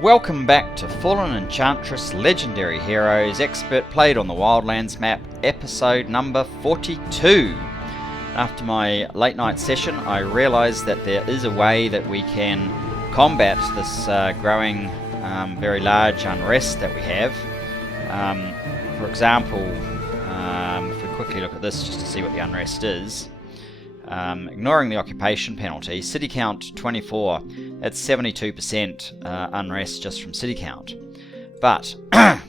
Welcome back to Fallen Enchantress Legendary Heroes Expert Played on the Wildlands map, episode number 42. After my late night session, I realised that there is a way that we can combat this growing, very large unrest that we have. For example, if we quickly look at this just to see what the unrest is. Ignoring the occupation penalty, city count 24, that's 72% unrest just from city count. But I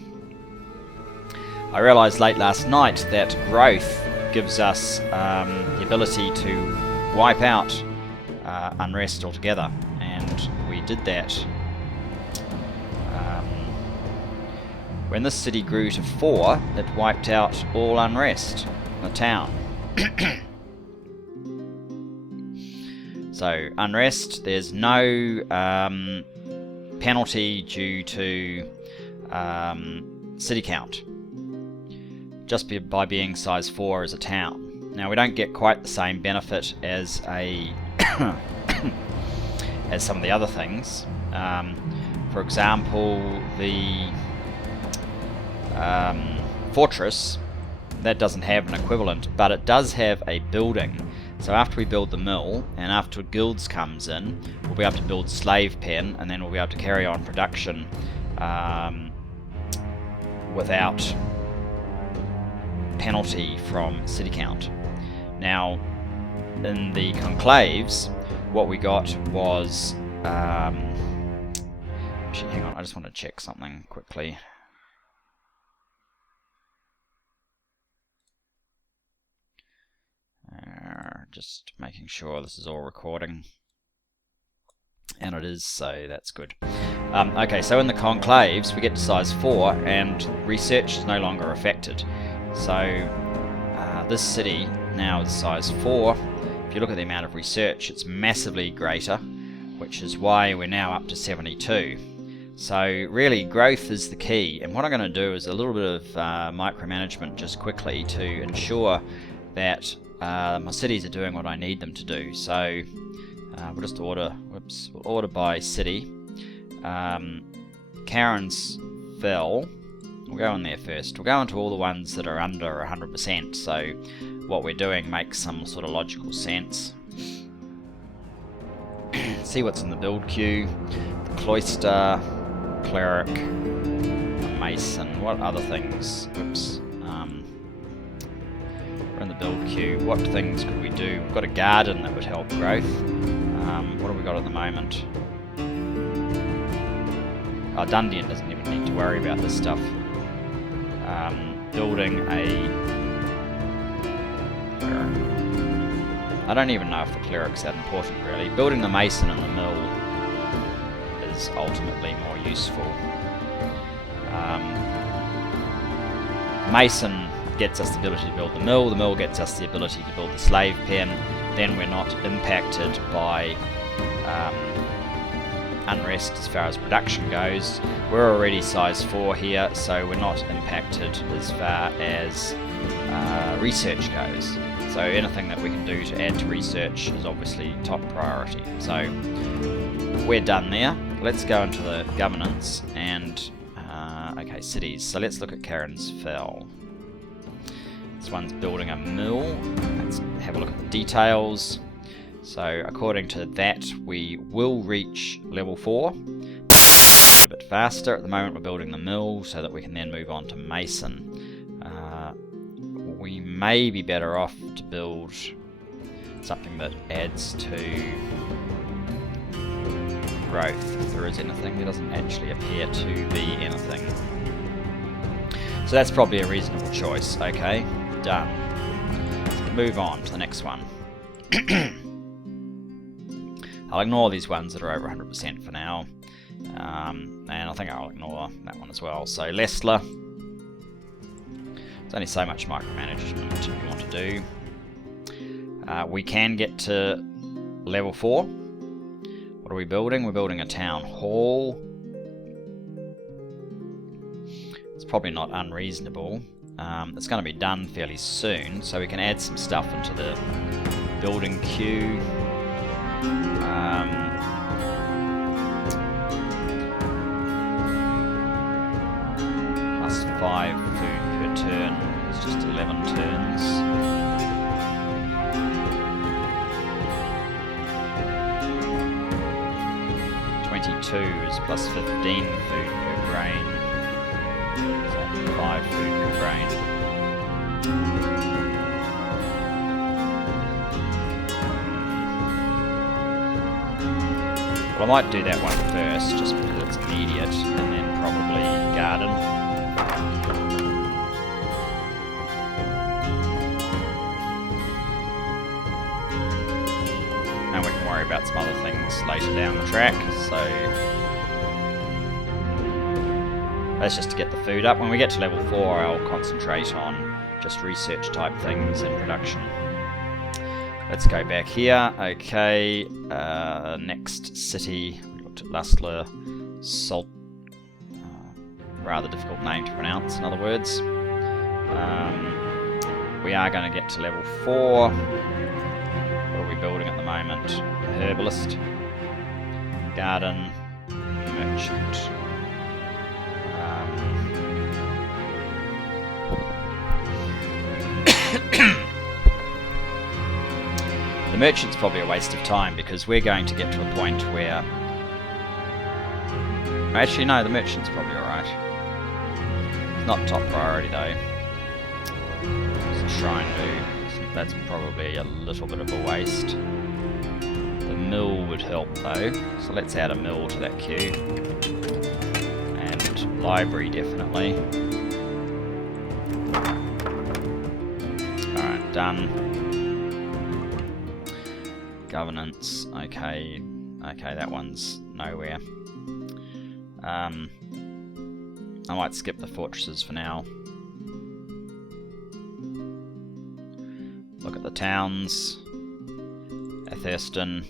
realised late last night that growth gives us the ability to wipe out unrest altogether, and we did that. When this city grew to 4, it wiped out all unrest in the town. So, unrest, there's no penalty due to city count, just by being size 4 as a town. Now, we don't get quite the same benefit as a as some of the other things. For example, the fortress, that doesn't have an equivalent, but it does have a building. So after we build the mill, and after guilds comes in, we'll be able to build slave pen, and then we'll be able to carry on production without penalty from city count. Now, in the conclaves, what we got was... actually, hang on, I just want to check something quickly. Just making sure this is all recording, and it is, so that's good. Okay, so in the conclaves we get to size 4 and research is no longer affected. So this city now is size 4. If you look at the amount of research, it's massively greater, which is why we're now up to 72. So really, growth is the key, and what I'm going to do is a little bit of micromanagement just quickly to ensure that my cities are doing what I need them to do. So we'll just order, we'll order by city. Karen's fell. We'll go in there first. We'll go into all the ones that are under 100%, so what we're doing makes some sort of logical sense. See what's in the build queue. The cloister, cleric, mason, what other things? Oops. In the build queue, what things could we do? We've got a garden that would help growth. What have we got at the moment? Dundian doesn't even need to worry about this stuff. Building a cleric. I don't even know if the cleric's that important really. Building the mason and the mill is ultimately more useful. Mason gets us the ability to build the mill gets us the ability to build the slave pen, then we're not impacted by unrest as far as production goes. We're already size 4 here, so we're not impacted as far as research goes. So anything that we can do to add to research is obviously top priority. So we're done there. Let's go into the governance and okay, cities. So let's look at Karen's Fell. This one's building a mill. Let's have a look at the details. So according to that, we will reach level 4 a bit faster. At the moment we're building the mill so that we can then move on to mason. We may be better off to build something that adds to growth, if there is anything. There doesn't actually appear to be anything. So that's probably a reasonable choice. Okay, done. Let's move on to the next one. I'll ignore these ones that are over 100% for now. And I think I'll ignore that one as well. So Lesler. There's only so much micromanagement you want to do. We can get to level 4. What are we building? We're building a town hall. It's probably not unreasonable. It's going to be done fairly soon, so we can add some stuff into the building queue. just 11 turns. Is plus 15 food per grain. So 5 food per grain. Well, I might do that one first, just because it's immediate, and then probably garden. And we can worry about some other things later down the track, so that's just to get the food up. When we get to level 4, I'll concentrate on just research type things and production. Let's go back here. Okay, next city. We looked at Lustler, Salt. Rather difficult name to pronounce, in other words. We are going to get to level 4. What are we building at the moment? A herbalist, garden, merchant. The merchant's probably a waste of time because we're going to get to a point where... Actually, no, the merchant's probably alright. It's not top priority though. It's a shrine do. That's probably a little bit of a waste. The mill would help though, so let's add a mill to that queue. And library definitely. Alright, done. Governance, okay, that one's nowhere. I might skip the fortresses for now. Look at the towns. Atherstone.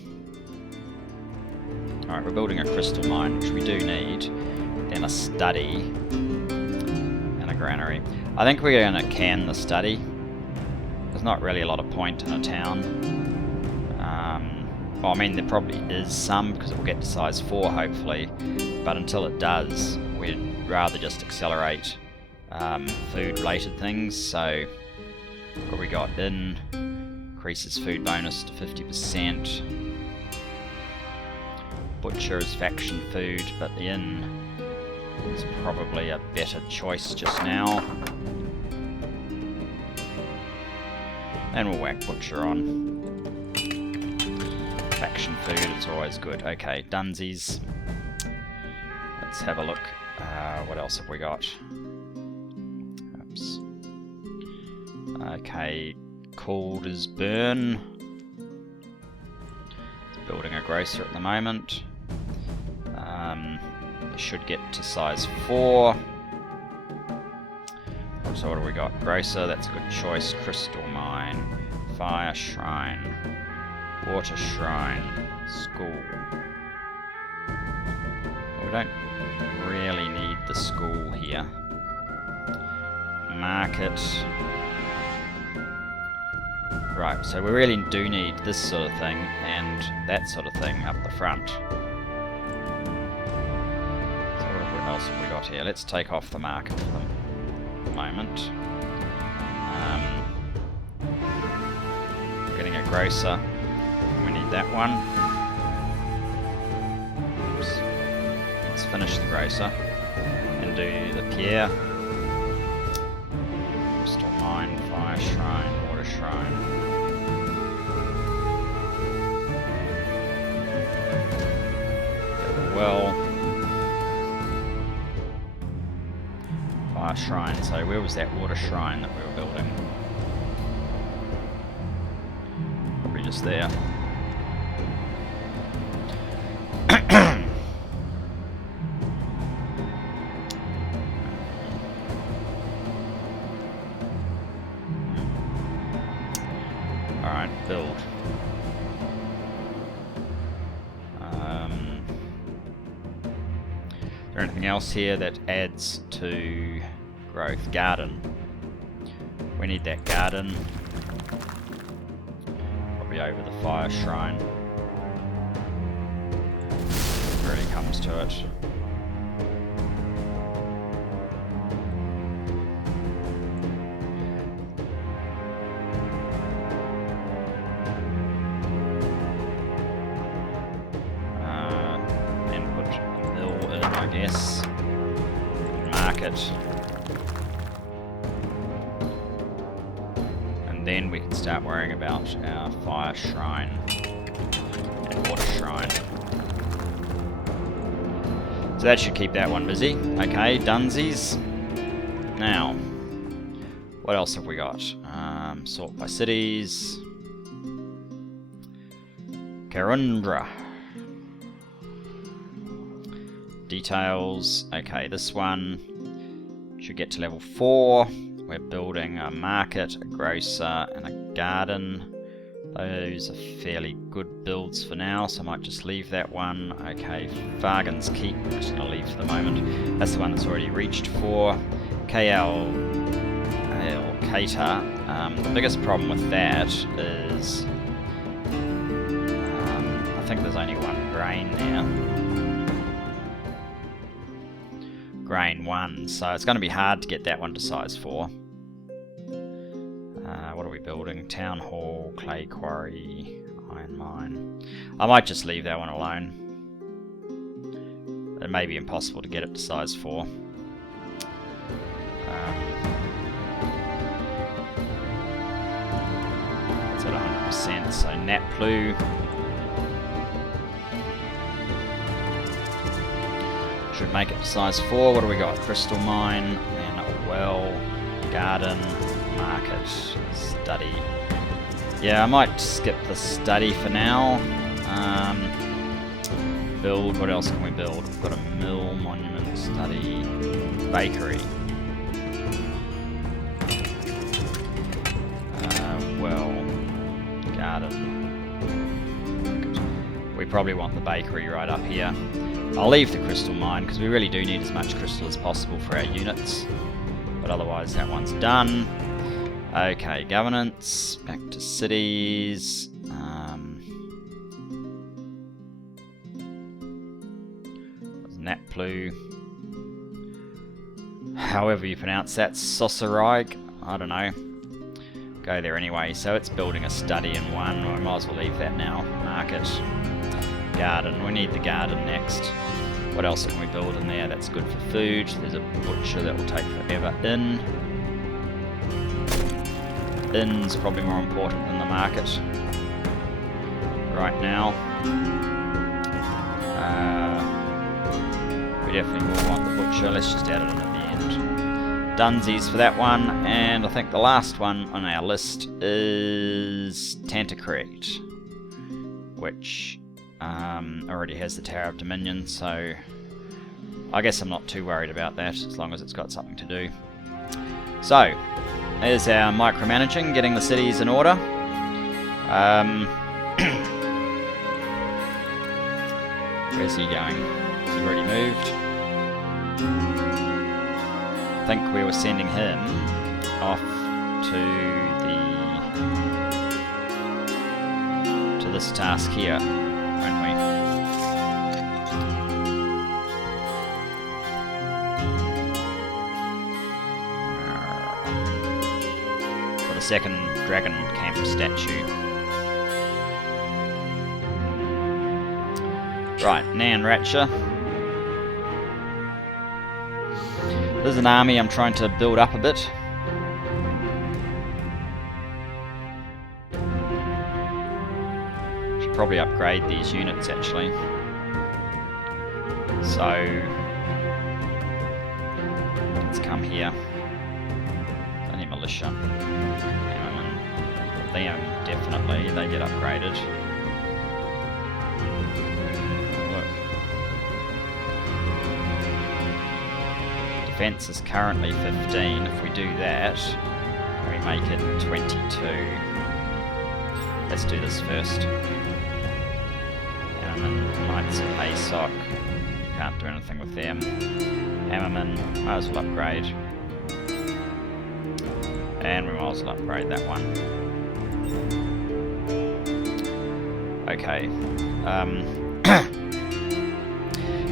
Alright, we're building a crystal mine, which we do need. Then a study. And a granary. I think we're going to can the study. There's not really a lot of point in a town. Well, I mean, there probably is some, because it will get to size 4, hopefully. But until it does, we'd rather just accelerate food-related things. So, what we got in increases food bonus to 50%. Butcher is faction food, but the inn is probably a better choice just now. And we'll whack Butcher on. Faction food, it's always good. Okay, Dunsies. Let's have a look. What else have we got? Oops. Okay, called as Burn. Building a grocer at the moment. Should get to size 4. So what have we got? Grocer, that's a good choice. Crystal Mine. Fire Shrine. Water Shrine. School. We don't really need the school here. Market. Right, so we really do need this sort of thing and that sort of thing up the front. So what else have we got here? Let's take off the market for the moment. We're getting a grocer. We need that one. Oops. Let's finish the grocer and do the pier. Crystal Mine, Fire Shrine, Water Shrine. Well, Fire Shrine. So where was that Water Shrine that we were building? Probably just there. Alright, build. Is there anything else here that adds to growth? Garden. We need that garden. Probably over the Fire Shrine. It really comes to it. Yes. Market. And then we can start worrying about our fire shrine and water shrine. So that should keep that one busy. Okay, dunsies. Now, what else have we got? Sort by cities. Karundra. Details. Okay, this one should get to level 4. We're building a market, a grocer, and a garden. Those are fairly good builds for now, so I might just leave that one. Okay, Fargan's Keep, I'm just going to leave for the moment. That's the one that's already reached for. KL Cater. The biggest problem with that is I think there's only one grain there. Grain 1, so it's going to be hard to get that one to size 4. What are we building? Town Hall, Clay Quarry, Iron Mine. I might just leave that one alone. It may be impossible to get it to size 4. It's at 100%, so Natplu. Should make it to size 4. What do we got? Crystal Mine, and a well, garden, market, study. Yeah, I might skip the study for now. Build, what else can we build? We've got a mill, monument, study, bakery. Well, garden. We probably want the bakery right up here. I'll leave the crystal mine because we really do need as much crystal as possible for our units. But otherwise that one's done. Okay, governance, back to cities. Natplu. However you pronounce that, Sosarig. I don't know. Go there anyway. So it's building a study in one. I might as well leave that now. Market. Garden. We need the garden next. What else can we build in there that's good for food? There's a butcher that will take forever. Inn. Inn's probably more important than the market right now. We definitely will want the butcher. Let's just add it in at the end. Dunsies for that one, and I think the last one on our list is Tantacrete, which already has the Tower of Dominion, so I guess I'm not too worried about that as long as it's got something to do. So, there's our micromanaging, getting the cities in order. Where's he going? Has he already moved? I think we were sending him off to this task here, weren't we? For the second dragon camp statue. Right, Nan Ratcha. There's an army I'm trying to build up a bit. Should probably upgrade these units actually. So let's come here. I need militia. Them definitely, they get upgraded. Defense is currently 15. If we do that, we make it 22. Let's do this first. Hammerman, Knights of ASOC. Can't do anything with them. Hammerman, might as well upgrade. And we might as well upgrade that one. Okay.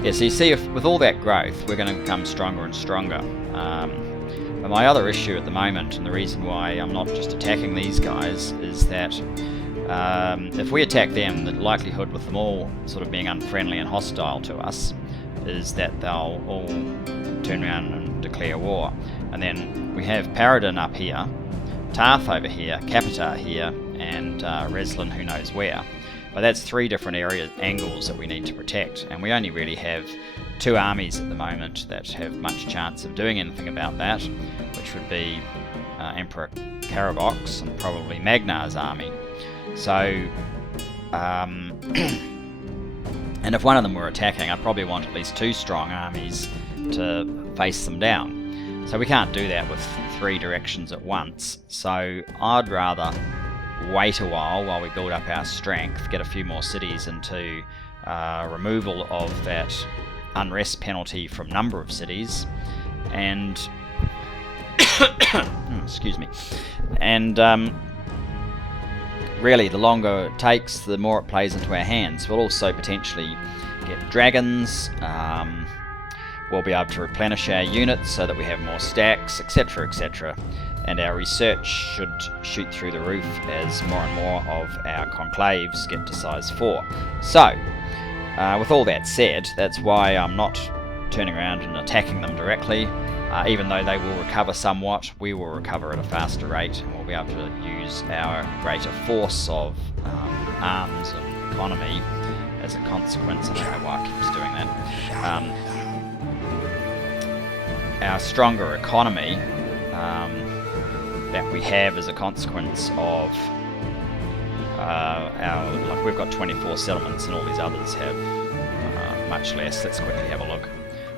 Yeah, so you see, with all that growth, we're going to become stronger and stronger. But my other issue at the moment, and the reason why I'm not just attacking these guys, is that if we attack them, the likelihood with them all sort of being unfriendly and hostile to us, is that they'll all turn around and declare war. And then we have Paradin up here, Tarth over here, Capitar here, and Reslin who knows where. But that's 3 different angles that we need to protect, and we only really have 2 armies at the moment that have much chance of doing anything about that, which would be Emperor Carabox and probably Magnar's army. So, and if one of them were attacking, I'd probably want at least 2 strong armies to face them down. So we can't do that with 3 directions at once, so I'd rather wait a while we build up our strength, get a few more cities into removal of that unrest penalty from number of cities, and excuse me, and really the longer it takes, the more it plays into our hands. We'll also potentially get dragons, we'll be able to replenish our units so that we have more stacks, etc, etc. And our research should shoot through the roof as more and more of our conclaves get to size 4. So, with all that said, that's why I'm not turning around and attacking them directly. Even though they will recover somewhat, we will recover at a faster rate, and we'll be able to use our greater force of arms and economy as a consequence. I don't know why it keeps doing that. Our stronger economy that we have as a consequence of like we've got 24 settlements and all these others have much less. Let's quickly have a look.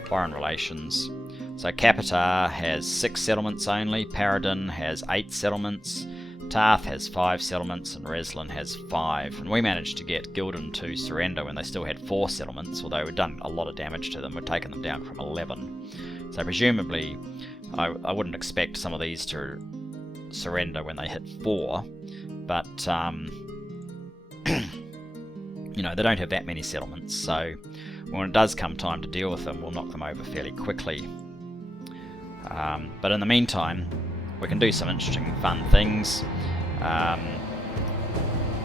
Foreign relations. So Capitar has 6 settlements only, Paradin has 8 settlements, Tarth has 5 settlements, and Reslin has 5. And we managed to get Gildan to surrender when they still had 4 settlements, although we'd done a lot of damage to them. We'd taken them down from 11. So presumably, I wouldn't expect some of these to surrender when they hit 4, but you know, they don't have that many settlements, so when it does come time to deal with them, we'll knock them over fairly quickly. But in the meantime, we can do some interesting, fun things.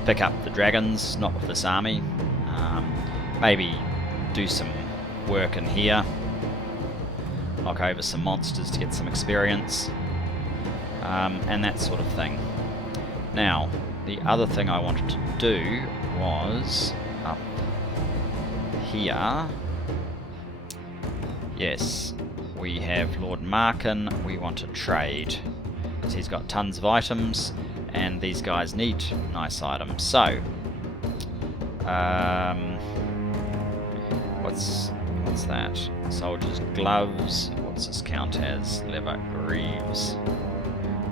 Pick up the dragons, not with this army. Maybe do some work in here. Knock over some monsters to get some experience. And that sort of thing. Now, the other thing I wanted to do was up here. Yes, we have Lord Markin. We want to trade because he's got tons of items, and these guys need nice items. So, what's that? Soldiers' gloves. What's this count as? Leather greaves.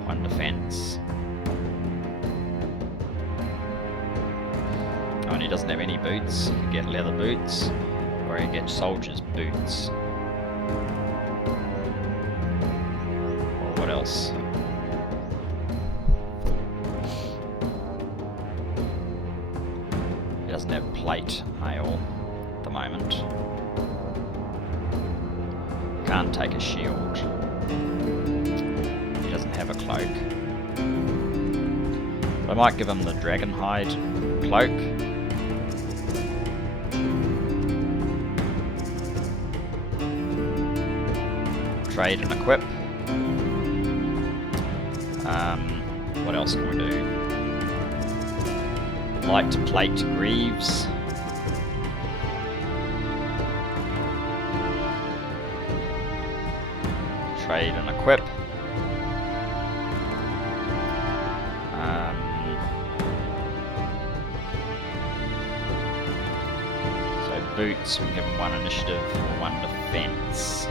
1 defense. Oh, and he doesn't have any boots. He can get leather boots, or he can get soldiers' boots. Or what else? He doesn't have plate mail at the moment. Can't take a shield. He doesn't have a cloak. But I might give him the dragon hide cloak. Trade and equip. What else can we do? Light to plate greaves. Trade and equip. So boots, we can give them 1 initiative or 1 defense.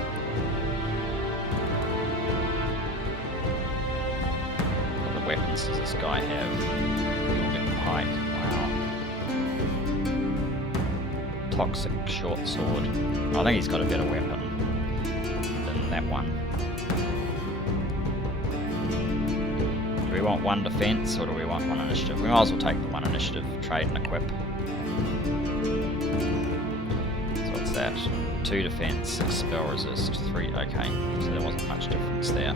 What other weapons does this guy have? Wielding pike, wow. Toxic short sword. I think he's got a better weapon than that one. Do we want 1 defense or do we want 1 initiative? We might as well take the 1 initiative, trade and equip. So what's that? 2 defense, 6 spell resist, 3, okay. So there wasn't much difference there.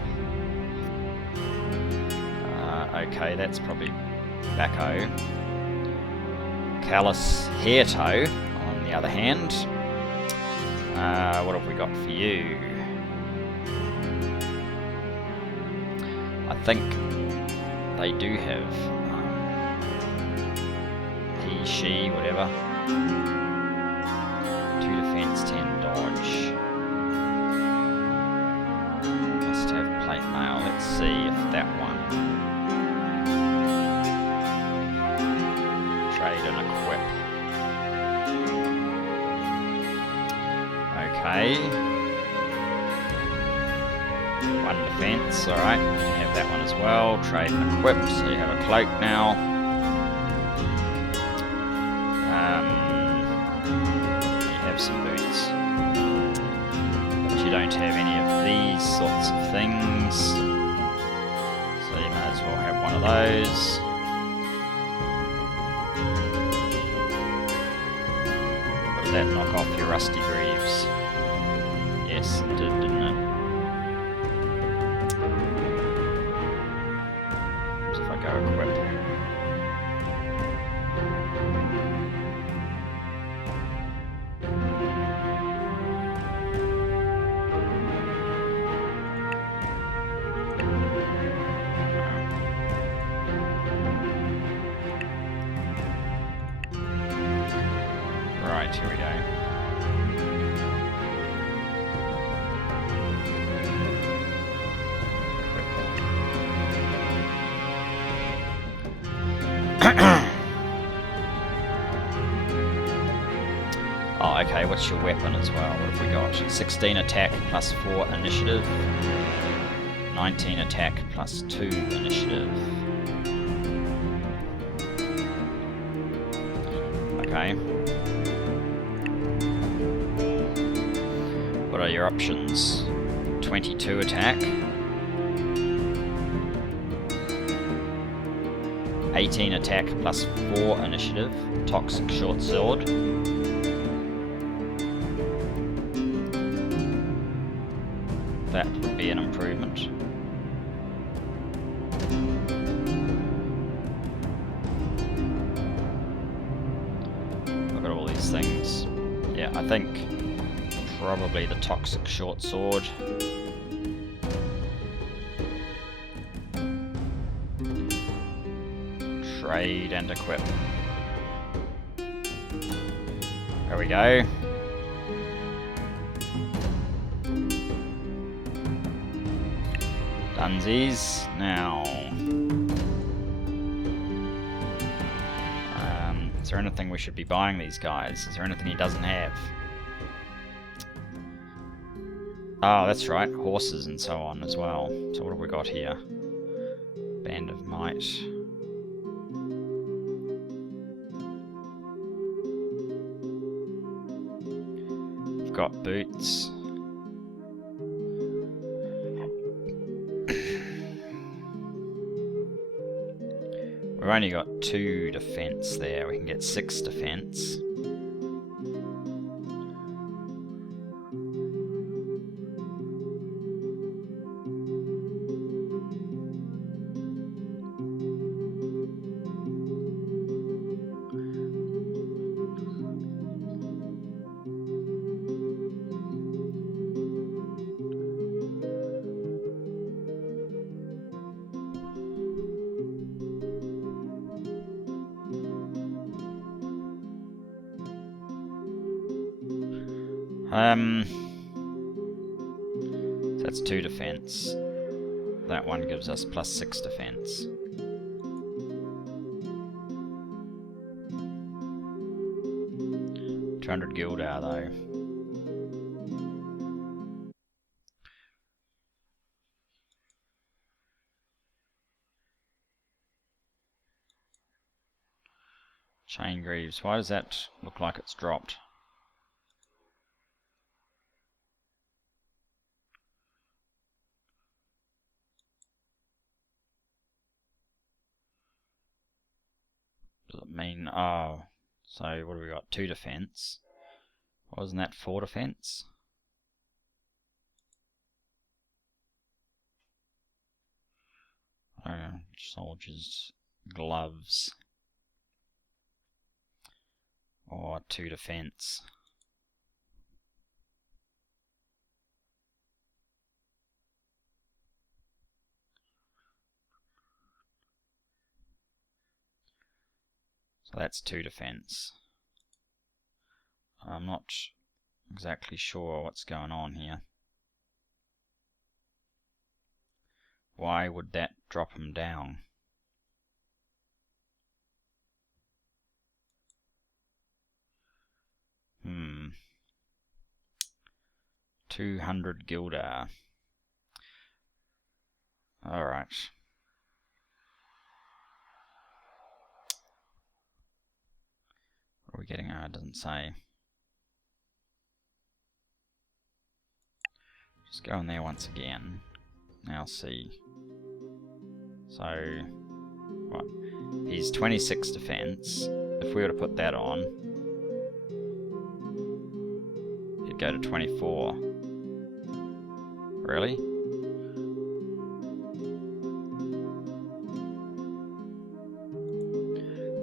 Okay, that's probably Bacco. Callus Hairtoe, on the other hand. What have we got for you? I think they do have he, she, whatever. 2 defense, 10 dodge. Must have plate mail. Let's see if that one. Trade and equip. Okay. 1 defense, alright. You have that one as well. Trade and equip, so you have a cloak now. You have some boots. But you don't have any of these sorts of things. So you might as well have one of those. Does that knock off your rusty greaves? Yes, it did, didn't it? So if I go equip. Right, here we go. Oh, okay, what's your weapon as well? What have we got? 16 attack plus 4 initiative. 19 attack plus 2 initiative. Okay. What are your options? 22 attack. 18 attack plus 4 initiative. Toxic short sword. That would be an improvement. Look at all these things. Yeah, I think probably the toxic short sword. Trade and equip. There we go. Dunsies. Now, is there anything we should be buying these guys? Is there anything he doesn't have? Oh, that's right, horses and so on as well. So what have we got here? Band of Might. We've got boots. We've only got 2 defense there. We can get 6 defense. So that's 2 defense. That one gives us plus 6 defense. $200 Gildar though. Chain Greaves. Why does that look like it's dropped? Does it mean... oh, so what have we got? 2 defense. Wasn't that 4 defense? Oh, soldiers' gloves. Or 2 defense. So that's 2 defense. I'm not exactly sure what's going on here. Why would that drop him down? 200 Gildar. Alright. What are we getting? Oh, it doesn't say. Just go in there once again. Now see. So, what? He's 26 defense. If we were to put that on, he'd go to 24. Really?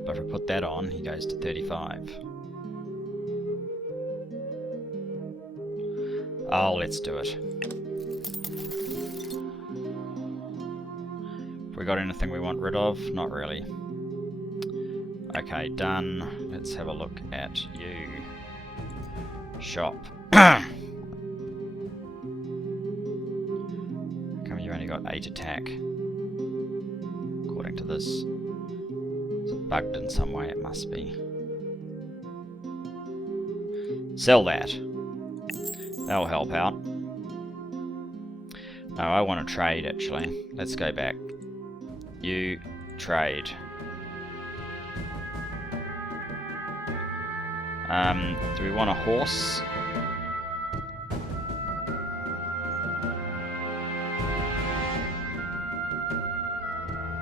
But if we put that on, he goes to 35. Oh, let's do it. Have we got anything we want rid of? Not really. Okay, done. Let's have a look at you. Shop. Come, you only got 8 attack. According to this. Is it bugged in some way? It must be. Sell that. That'll help out. No, I want to trade actually. Let's go back. You trade. Do we want a horse?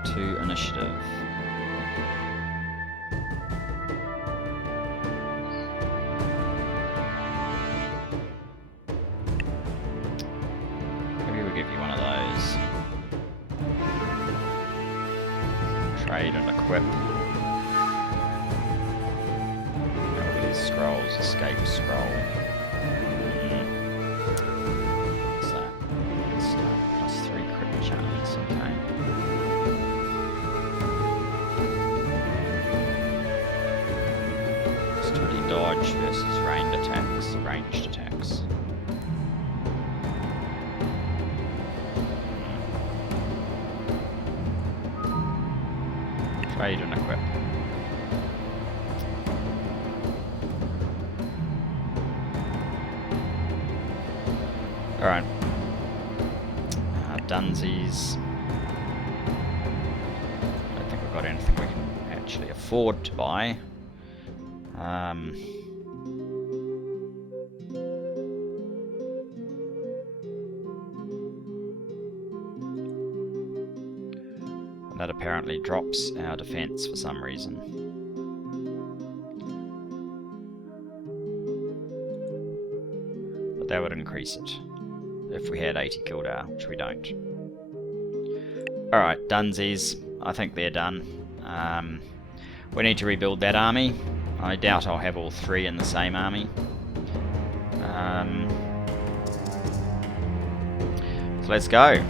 To initiative. Maybe we'll give you one of those. Trade and equip. Scrolls, escape scroll. What's that? Plus 3 crit chance, okay. It's 20 dodge versus ranged attacks. Trade and equip. Alright. Dunsies. I don't think we've got anything we can actually afford to buy. And that apparently drops our defense for some reason. But that would increase it. If we had 80 Gildar, which we don't. Alright, Dunsies. I think they're done. We need to rebuild that army. I doubt I'll have all 3 in the same army. So let's go.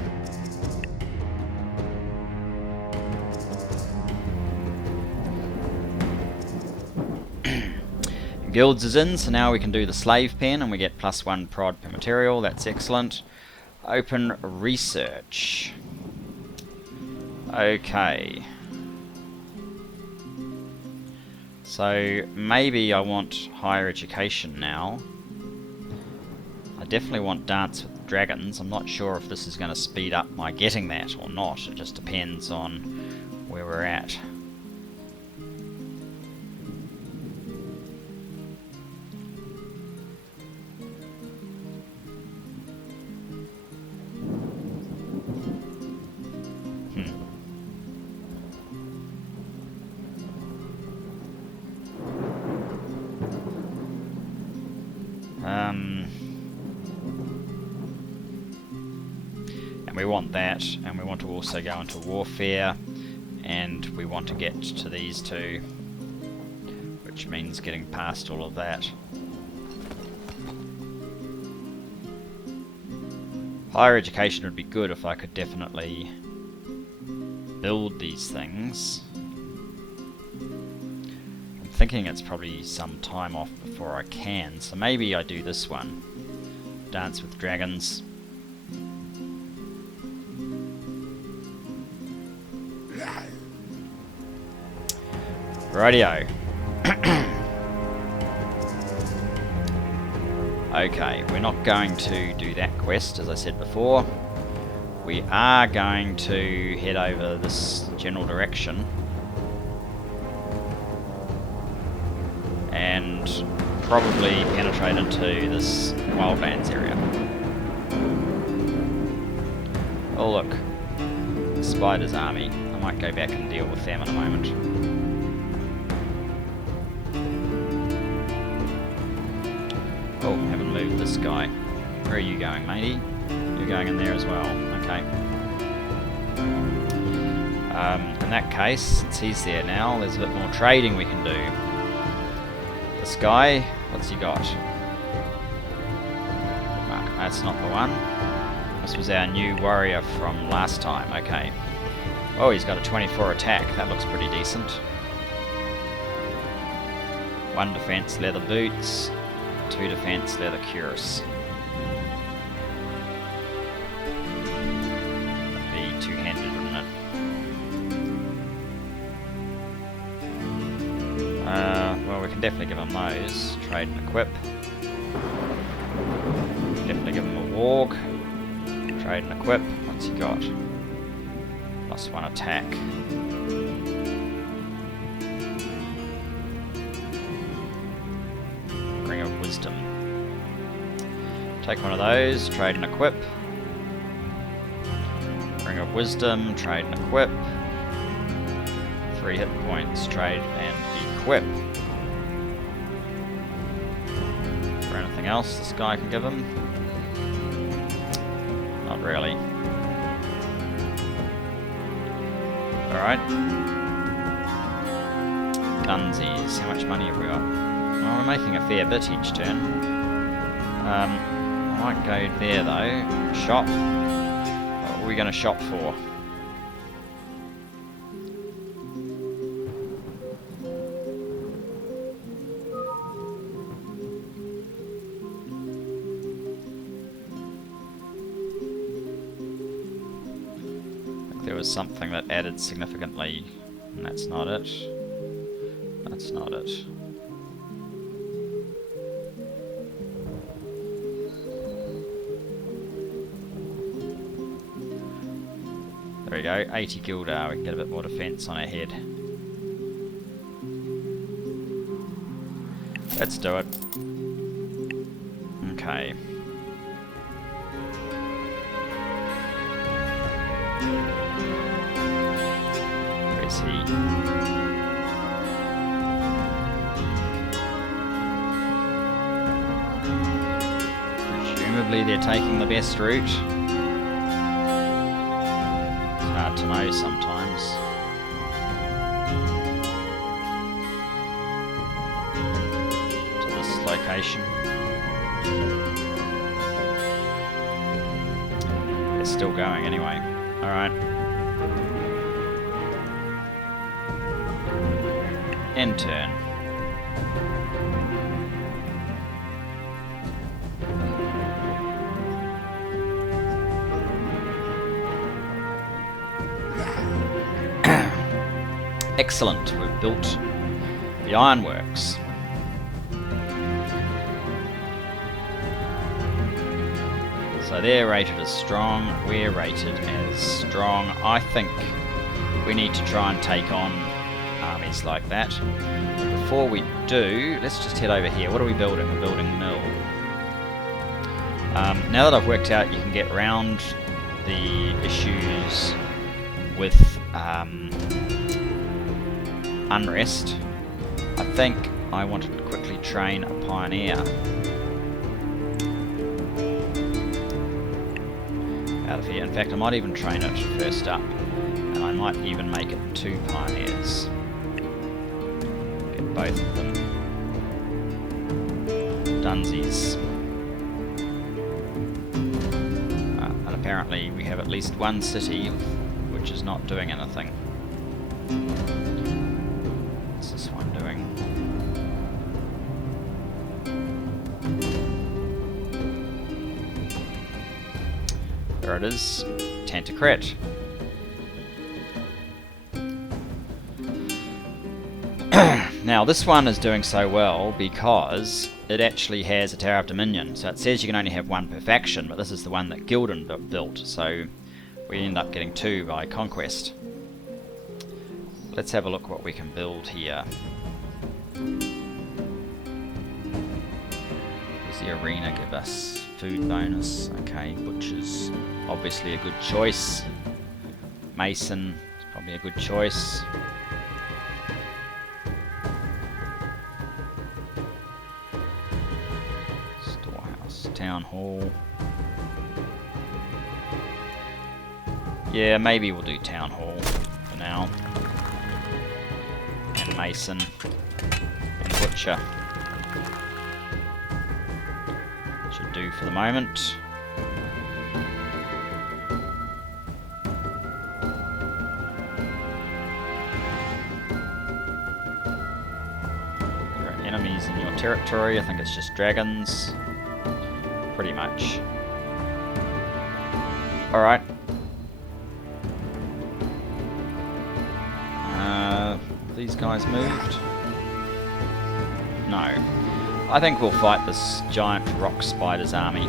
Guilds is in, so now we can do the slave pen and we get +1 prod per material. That's excellent. Open research. Okay. So maybe I want higher education now. I definitely want Dance with Dragons. I'm not sure if this is going to speed up my getting that or not. It just depends on where we're at. And we want that, and we want to also go into warfare, and we want to get to these 2, which means getting past all of that. Higher education would be good if I could definitely build these things. thinking it's probably some time off before I can, so maybe I do this one. Dance with Dragons. Rightio. Okay, we're not going to do that quest, as I said before. We are going to head over this general direction and probably penetrate into this wildlands area. Oh look, Spider's army. I might go back and deal with them in a moment. Oh, haven't moved this guy. Where are you going, matey? You're going in there as well. Okay. In that case, since he's there now, there's a bit more trading we can do. This guy, what's he got? That's not the one. This was our new warrior from last time. Okay. Oh, he's got a 24 attack. That looks pretty decent. 1 defense, leather boots. 2 defense, leather cuirass. That'd be two-handed, wouldn't it? Well, we can definitely give him those. Trade and equip. Definitely give him a warg. Trade and equip. What's he got? +1 attack. Ring of Wisdom. Take one of those, trade and equip. Ring of Wisdom, trade and equip. 3 hit points, trade and equip. Is there anything else this guy can give him? Not really. Alright. Dunsies, how much money have we got? Well, we're making a fair bit each turn. I might go there though. Shop. What are we going to shop for? There was something that added significantly, and that's not it. That's not it. There we go, 80 Gildar, we can get a bit more defense on our head. Let's do it. Okay. Where's he? Presumably they're taking the best route. It's hard to know sometimes. To this location. They're still going anyway. Alright. End turn. Excellent, we've built the ironworks. So they're rated as strong, we're rated as strong. I think we need to try and take on armies like that. But before we do, let's just head over here. What are we building? We're building a mill. Now that I've worked out you can get around the issues with unrest, I think I wanted to quickly train a pioneer out of here. In fact, I might even train it first up, and I might even make it 2 pioneers. Get both of them. Dunsies. And apparently we have at least one city which is not doing anything. What's this one doing? There it is. 10 to crit. Now this one is doing so well because it actually has a Tower of Dominion. So it says you can only have one per faction, but this is the one that Gildan built. So we end up getting 2 by conquest. Let's have a look what we can build here. Does the arena give us food bonus? Okay, butchers, obviously a good choice. Mason is probably a good choice. Storehouse, town hall. Yeah, maybe we'll do town hall for now. And Mason and Butcher should do for the moment. There are enemies in your territory. I think it's just dragons. Pretty much. Alright. These guys moved? No. I think we'll fight this giant rock spider's army.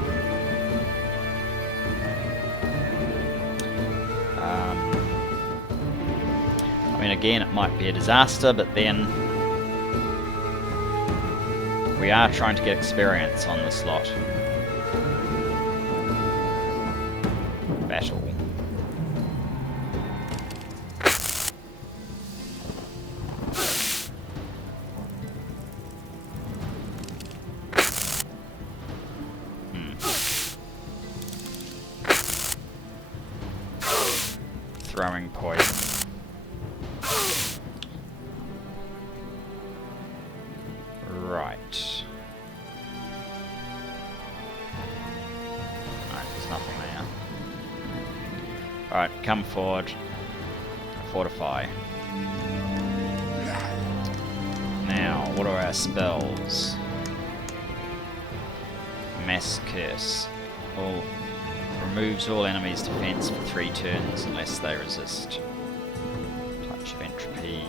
I mean, again, it might be a disaster, but then we are trying to get experience on this lot. Battle. Throwing poison. Right. Alright, there's nothing there. Alright, come forward. Fortify. Now, what are our spells? Mass Curse. All removes all enemies' defense for 3 turns unless they resist. Touch of Entropy.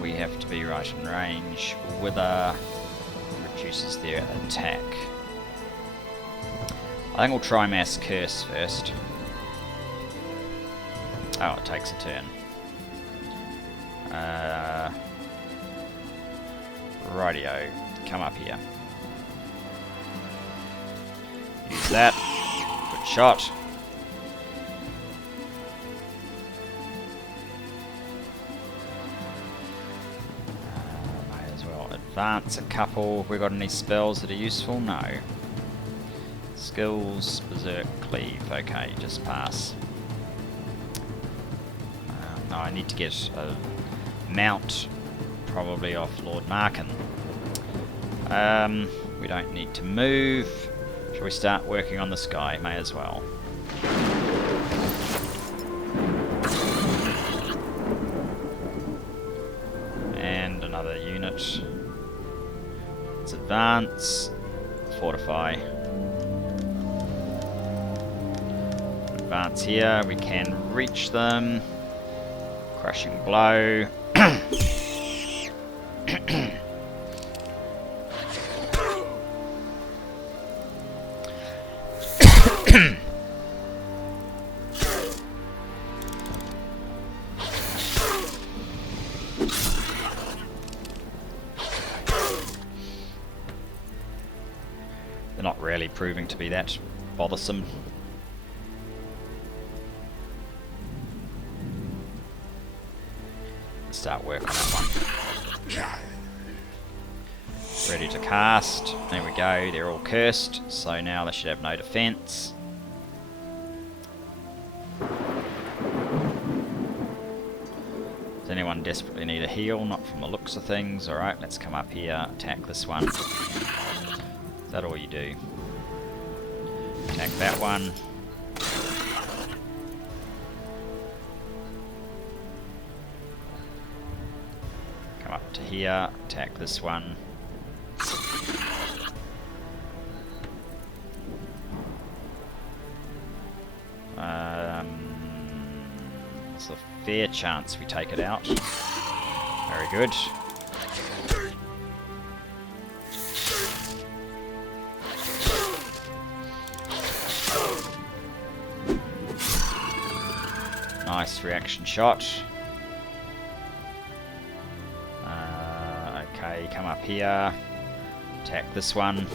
We have to be right in range. Wither reduces their attack. I think we'll try Mass Curse first. Oh, it takes a turn. Rightio. Come up here. Use that. Good shot. Might as well advance a couple. Have we got any spells that are useful? No. Skills, Berserk, Cleave. Okay, just pass. No, I need to get a mount probably off Lord Markin. We don't need to move. Shall we start working on this guy? May as well. And another unit. Let's advance. Fortify. Advance here. We can reach them. Crushing blow. They're not really proving to be that bothersome. Let's start work on that one. Ready to cast. There we go, they're all cursed, so now they should have no defense. Does anyone desperately need a heal? Not from the looks of things. Alright, let's come up here, attack this one. Is that all you do? Attack that one. Come up to here, attack this one. fair chance we take it out. Very good. Nice reaction shot. Okay, come up here. Attack this one.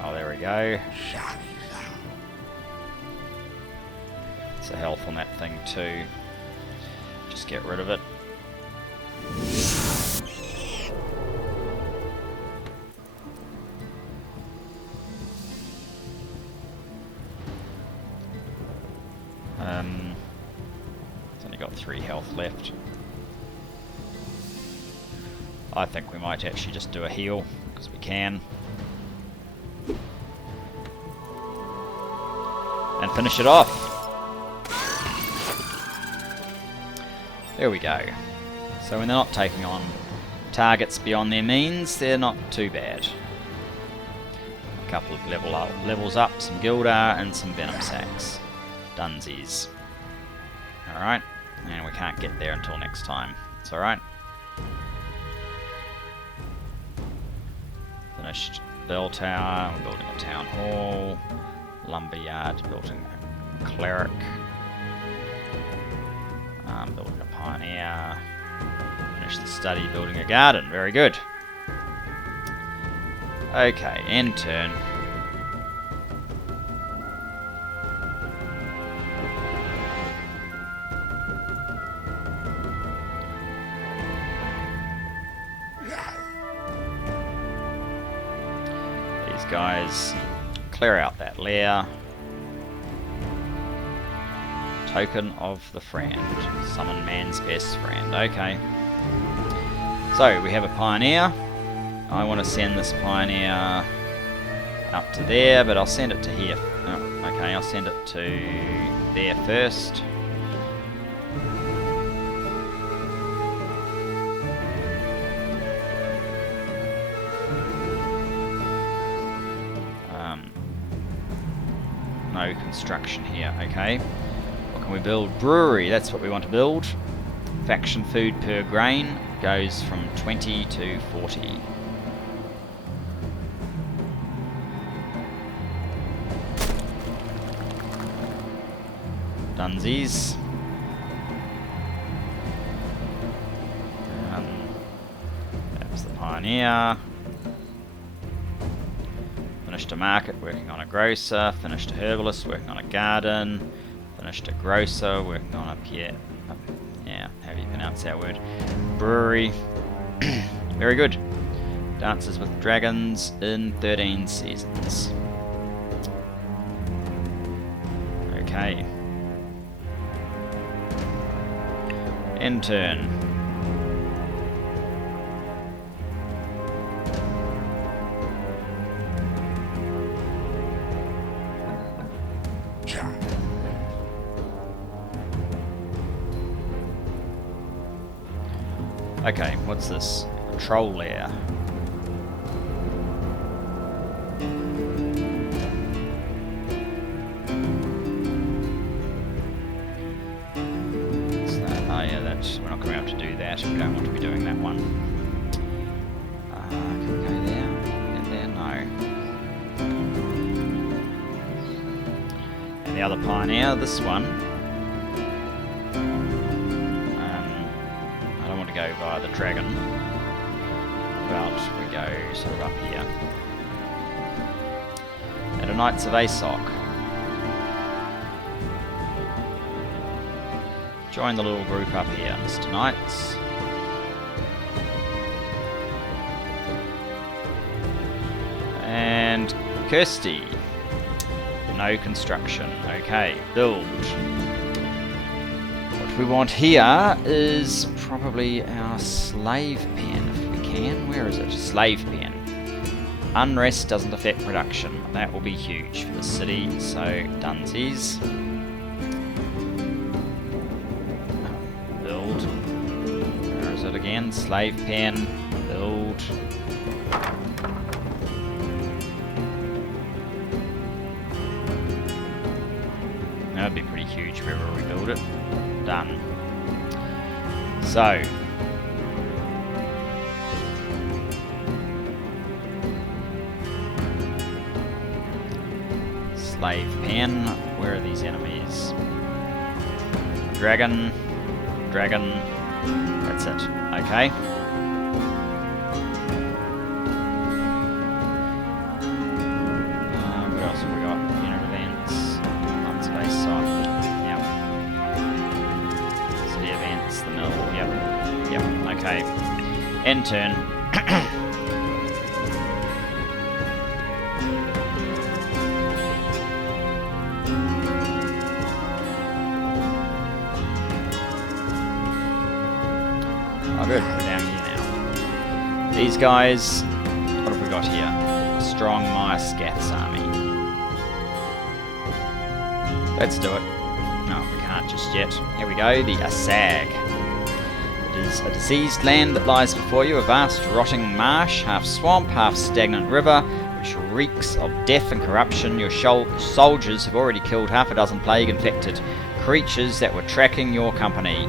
Oh, there we go. It's a health on that thing too. Just get rid of it. It's only got 3 health left. I think we might actually just do a heal, because we can. And finish it off. There we go. So when they're not taking on targets beyond their means, they're not too bad. A couple of levels up, some Gildar and some Venom Sacks. Dunsies. Alright, and we can't get there until next time. It's alright. Finished Bell Tower, we're building a Town Hall. Lumberyard, building a Cleric. Building a Pioneer. Finished the Study, building a Garden. Very good. Okay, end turn. Guys, clear out that lair. Token of the Friend. Summon man's best friend. Okay. So, we have a Pioneer. I want to send this Pioneer up to there, but I'll send it to here. Oh, okay, I'll send it to there first. No construction here, okay. What can we build? Brewery, that's what we want to build. Faction food per grain goes from 20 to 40. Dunsies. That's the Pioneer. Finished a market, working on a grocer. Finished a herbalist, working on a garden. Finished a grocer, working on a yeah, how do you pronounce that word? Brewery. Very good. Dances with Dragons in 13 seasons. Okay. End turn. Okay, what's this? Control layer. What's that? Oh yeah, that's, we're not going to be able to do that. We don't want to be doing that one. Can we go there? Get there? No. And the other Pioneer, this one. Go via the dragon. About we go sort of up here. And a Knights of ASOC. Join the little group up here, Mr. Knights. And Kirsty. No construction. Okay, build. What we want here is probably our slave pen, if we can. Where is it? Slave pen. Unrest doesn't affect production. That will be huge for the city, so Dunsies. Build. Where is it again? Slave pen. Build. That would be pretty huge. huge wherever we build it. Done. So, slave pen. Where are these enemies? Dragon. Dragon. That's it. Okay. What else have we got? Unit events. Unspace soft. Yep. City events. The mill. Yep. Yep. Okay. End turn. Oh good, we're down here now. These guys, what have we got here? A strong Maya Scath's army. Let's do it. No, we can't just yet. Here we go, the Asag. It is a diseased land that lies before you, a vast rotting marsh, half swamp, half stagnant river, which reeks of death and corruption. Your soldiers have already killed half a dozen plague-infected creatures that were tracking your company.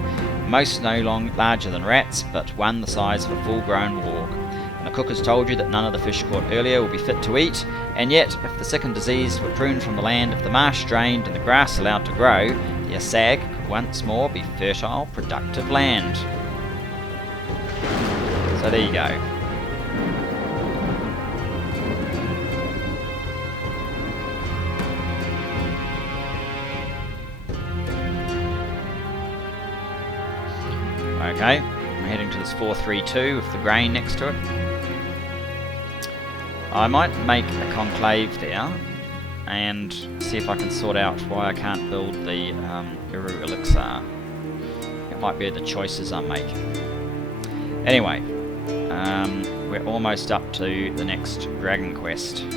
Most no larger than rats, but one the size of a full-grown warg. And the cook has told you that none of the fish caught earlier will be fit to eat, and yet, if the sick and diseased were pruned from the land, if the marsh drained and the grass allowed to grow, the Asag could once more be fertile, productive land. So there you go. Okay, I'm heading to this 432 with the grain next to it. I might make a conclave there and see if I can sort out why I can't build the Uru Elixir. It might be the choices I'm making. Anyway, we're almost up to the next Dragon Quest. In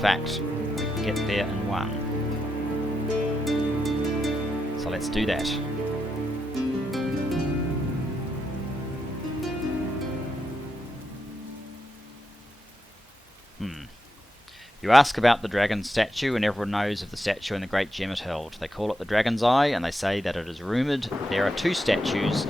fact, we can get there in one. So let's do that. You ask about the dragon statue, and everyone knows of the statue in the great gem it held. They call it the Dragon's Eye, and they say that it is rumoured there are two statues,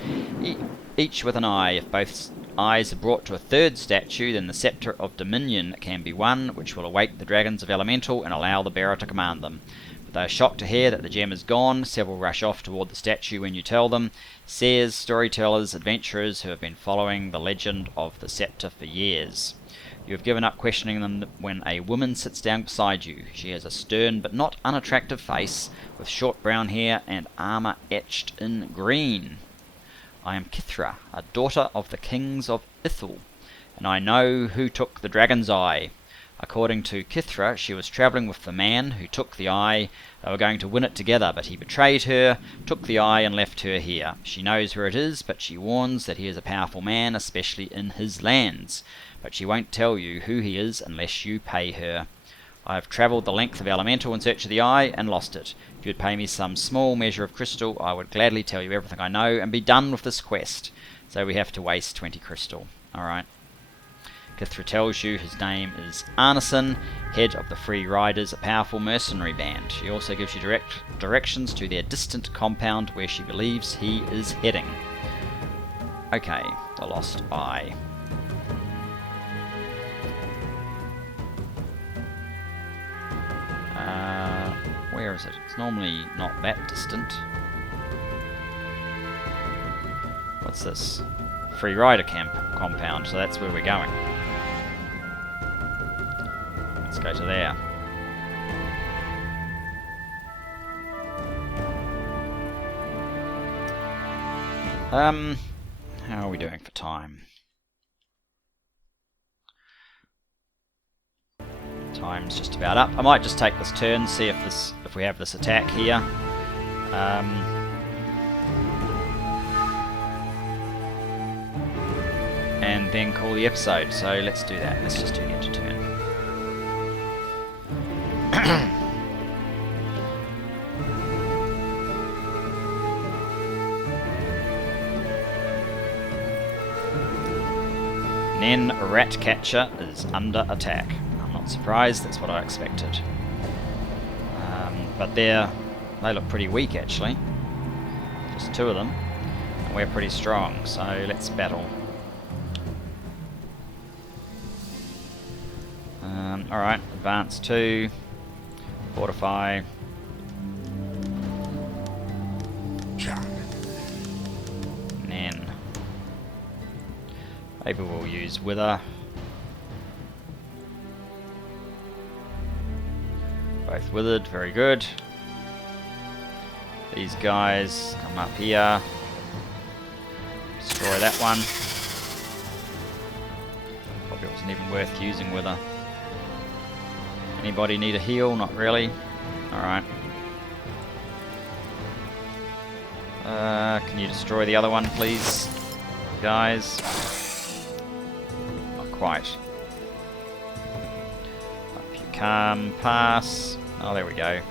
each with an eye. If both eyes are brought to a third statue, then the Sceptre of Dominion can be won, which will awake the dragons of Elemental and allow the bearer to command them. But they are shocked to hear that the gem is gone. Several rush off toward the statue when you tell them. Seers, storytellers, adventurers who have been following the legend of the sceptre for years. You have given up questioning them when a woman sits down beside you. She has a stern but not unattractive face, with short brown hair and armour etched in green. I am Kithra, a daughter of the kings of Ithil, and I know who took the Dragon's Eye. According to Kithra, she was travelling with the man who took the eye. They were going to win it together, but he betrayed her, took the eye, and left her here. She knows where it is, but she warns that he is a powerful man, especially in his lands. But she won't tell you who he is unless you pay her. I have travelled the length of Elemental in search of the eye, and lost it. If you'd pay me some small measure of crystal, I would gladly tell you everything I know, and be done with this quest. So we have to waste 20 crystal. Alright. Kithra tells you his name is Arneson, head of the Free Riders, a powerful mercenary band. She also gives you directions to their distant compound where she believes he is heading. Okay, the Lost Eye. Where is it? It's normally not that distant. What's this? Free Rider compound, so that's where we're going. Let's go to there. How are we doing for time? Time's just about up. I might just take this turn, see if we have this attack here. And then call the episode. So let's do that. Let's just do the end of turn. Nen Ratcatcher is under attack. I'm not Surprised, that's what I expected. But they look pretty weak actually. Just 2 of them. And we're pretty strong, so let's battle. Alright, advance 2. Fortify. And then maybe we'll use Wither. Both withered, very good. These guys come up here. Destroy that one. Probably wasn't even worth using Wither. Anybody need a heal? Not really. Alright. Can you destroy the other one, please? Guys? Not quite. Up you come. Pass. Oh, there we go.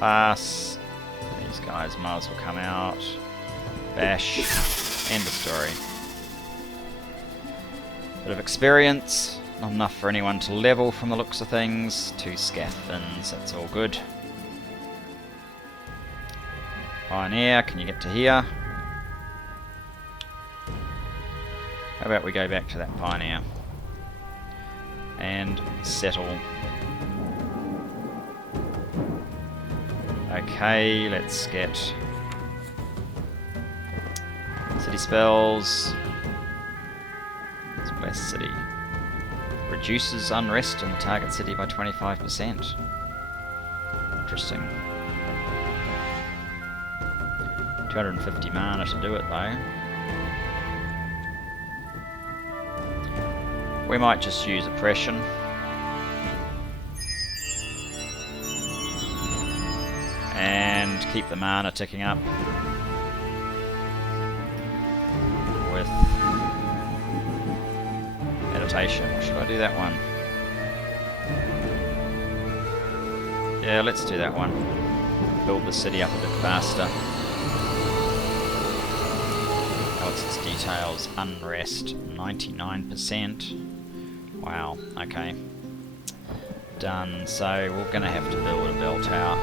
Pass. These guys might as well come out. Bash. End of story. Bit of experience. Not enough for anyone to level from the looks of things. 2 scaffins, that's all good. Pioneer, can you get to here? How about we go back to that Pioneer and settle. Okay, let's get city spells. Let's bless city. Reduces unrest in the target city by 25%. Interesting. 250 mana to do it though. We might just use oppression. And keep the mana ticking up. With meditation. Should I do that one? Yeah, let's do that one. Build the city up a bit faster. What's its details? Unrest, 99%. Wow, okay. Done. So we're going to have to build a bell tower.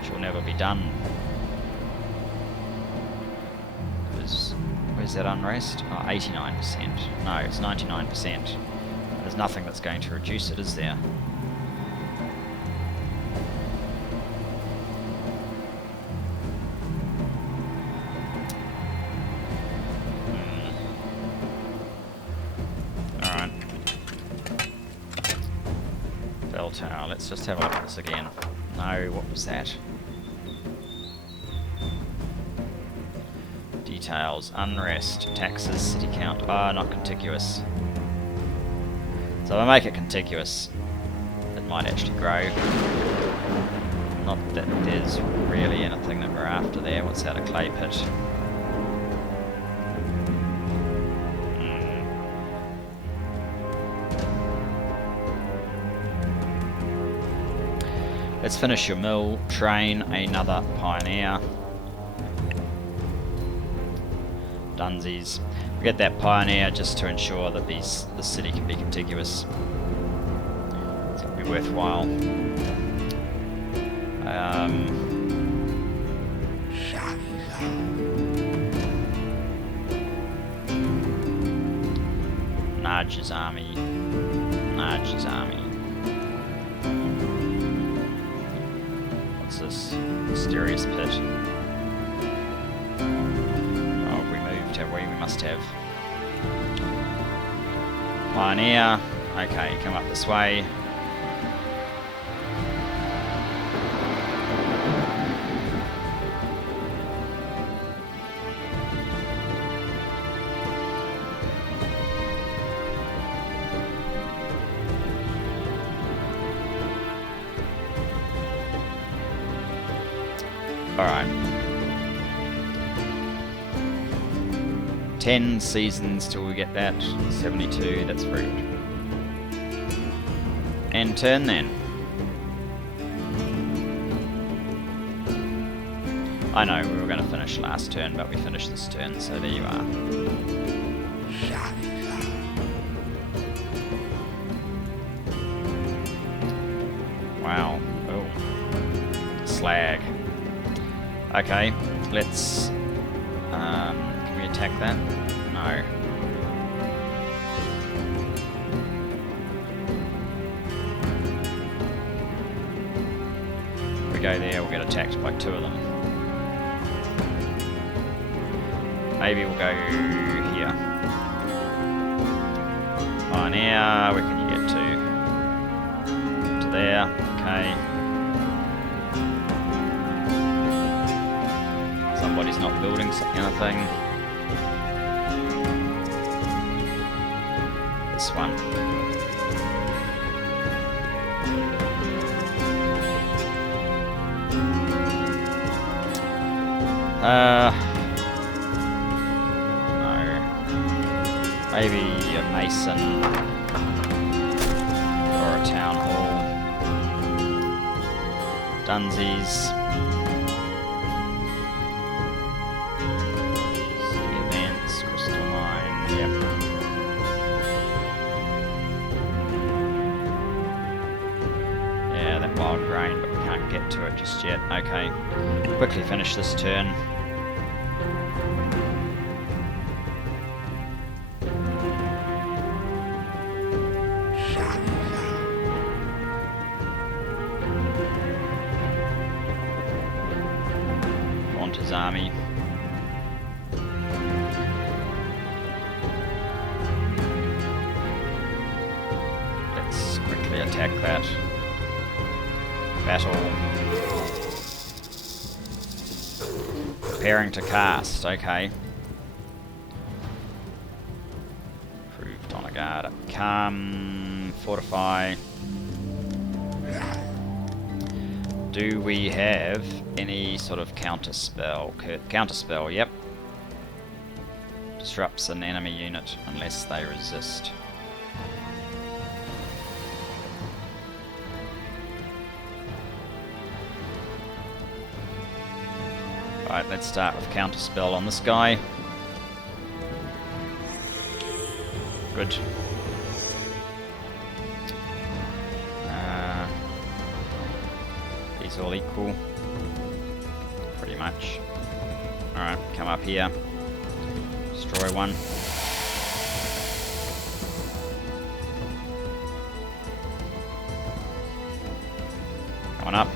Which will never be done. Where's that unrest? Oh, 89%. No, it's 99%. There's nothing that's going to reduce it, is there? Alright. Bell tower. Let's just have a look at this again. No, what was that? Details, unrest, taxes, city count. Ah, not contiguous. So if I make it contiguous, it might actually grow. Not that there's really anything that we're after there. What's that, a clay pit? Let's finish your mill, train another pioneer. Dunsies. We get that pioneer just to ensure that the city can be contiguous. It's going to be worthwhile. Narja's army. Narja's army. What's this? Mysterious pit. Have we? We must have. Pioneer. Okay, come up this way. Alright. 10 seasons till we get that. 72, that's very good. And turn then. I know, we were going to finish. finish last turn, but we finished this turn, so there you are. Wow. Oh. Slag. Okay, let's... can we attack that? No. If we go there, we'll get attacked by 2 of them. Maybe we'll go here. Pioneer, where can you get to? To there, okay. Somebody's not building anything. This one. No. Maybe a mason or a town hall. Dunsies. Get to it just yet. Okay. Quickly finish this turn. Want his army. Let's quickly attack that. Battle. Preparing to cast, okay. Proved on a guard. Calm, fortify. Do we have any sort of counter spell? Counter spell, yep. Disrupts an enemy unit unless they resist. Right, let's start with counterspell on this guy. Good. These all equal. Pretty much. Alright, come up here. Destroy one. Coming up.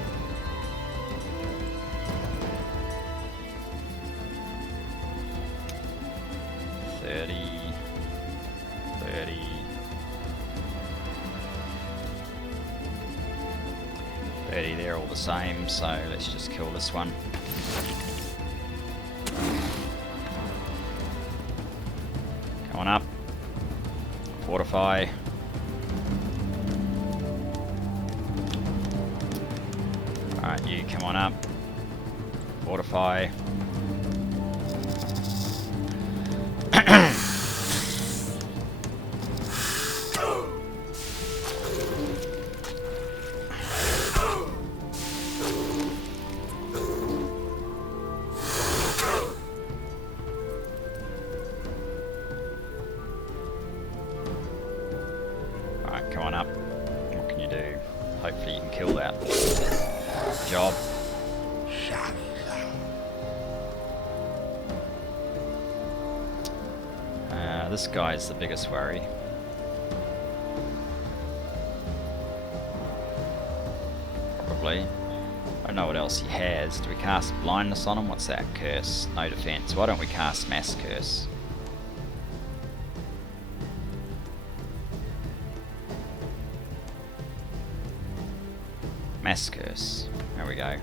They're all the same, so let's just kill this one. Come on up. Fortify. Alright, you come on up. Fortify. Come on up. What can you do? Hopefully you can kill that. Job. This guy's the biggest worry. Probably. I don't know what else he has. Do we cast blindness on him? What's that? Curse. No defense. Why don't we cast mass curse? Mass curse. There we go.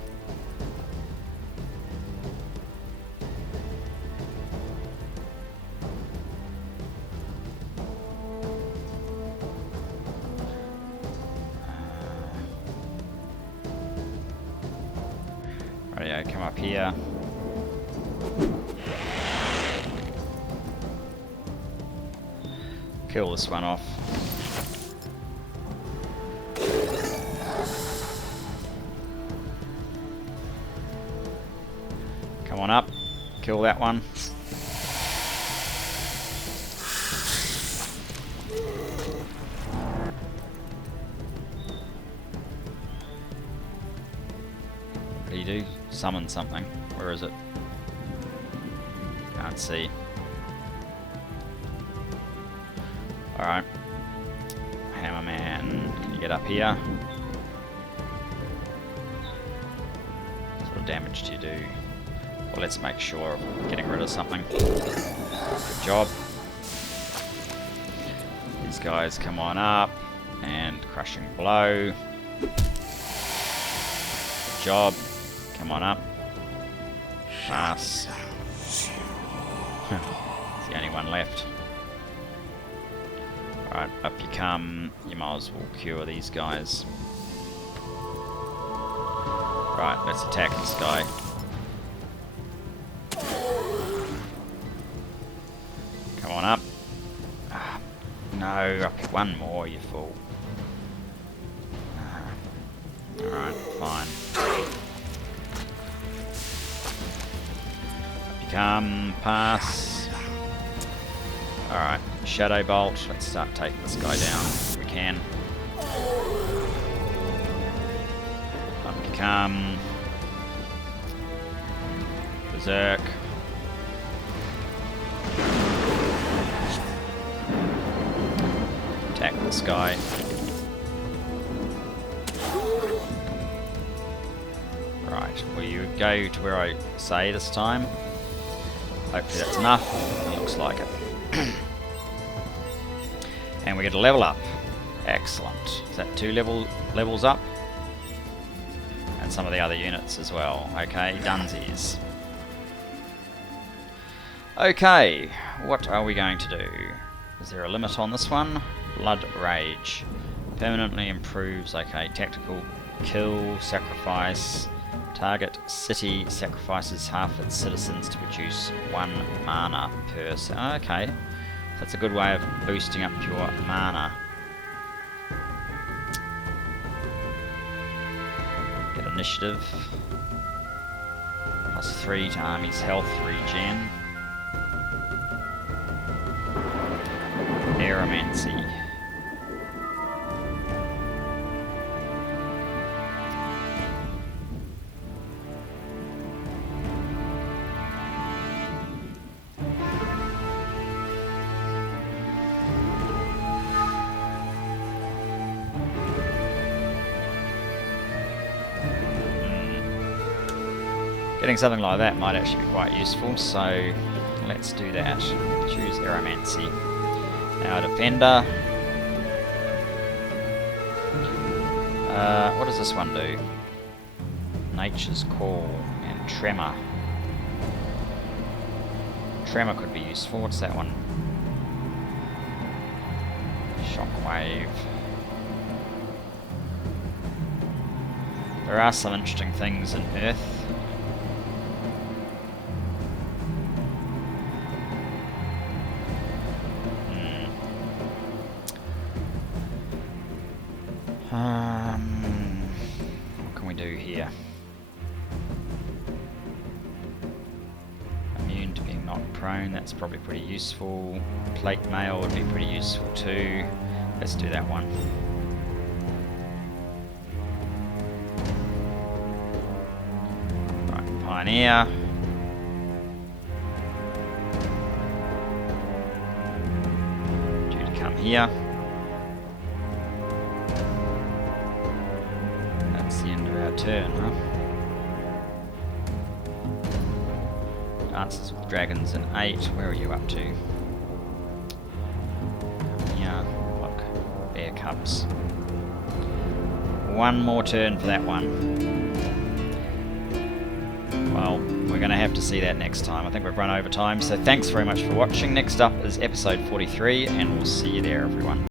Rightio, come up here. Kill this one off. Come on up. kill that one. What do you do? Summon something. Where is it? Can't see. Alright. Hammerman, can you get up here? What sort of damage do you do? Well, let's make sure we're getting rid of something. Good job. These guys come on up. And crushing blow. Good job. Come on up. Pass. It's the only one left. Alright, up you come. You might as well cure these guys. Right, let's attack this guy. Come on up. No, up one more, you fool. Alright, fine. Up you come, pass. Alright, Shadow Bolt. Let's start taking this guy down if we can. Up you come. Berserk. Attack this guy. Right, will you go to where I say this time? Hopefully that's enough. It looks like it. And we get a level up. Excellent. Is that 2 levels up? And some of the other units as well. Okay, dunsies. Okay, what are we going to do? Is there a limit on this one? Blood Rage. Permanently improves, okay, tactical kill, sacrifice. Target city sacrifices half its citizens to produce 1 mana per... Okay, that's a good way of boosting up your mana. Get initiative. +3 to army's health regen. Aeromancy. Getting something like that might actually be quite useful, so let's do that. Choose Aeromancy. Now Defender. What does this one do? Nature's Call and Tremor. Tremor could be useful. What's that one? Shockwave. There are some interesting things in Earth. What can we do here? Immune to being knocked prone, that's probably pretty useful. Plate mail would be pretty useful too. Let's do that one. Right, Pioneer. Due to come here. Turn, huh? Dances with Dragons in 8. Where are you up to? Yeah, look. Bear Cubs. 1 more turn for that one. Well, we're going to have to see that next time. I think we've run over time, so thanks very much for watching. Next up is episode 43, and we'll see you there, everyone.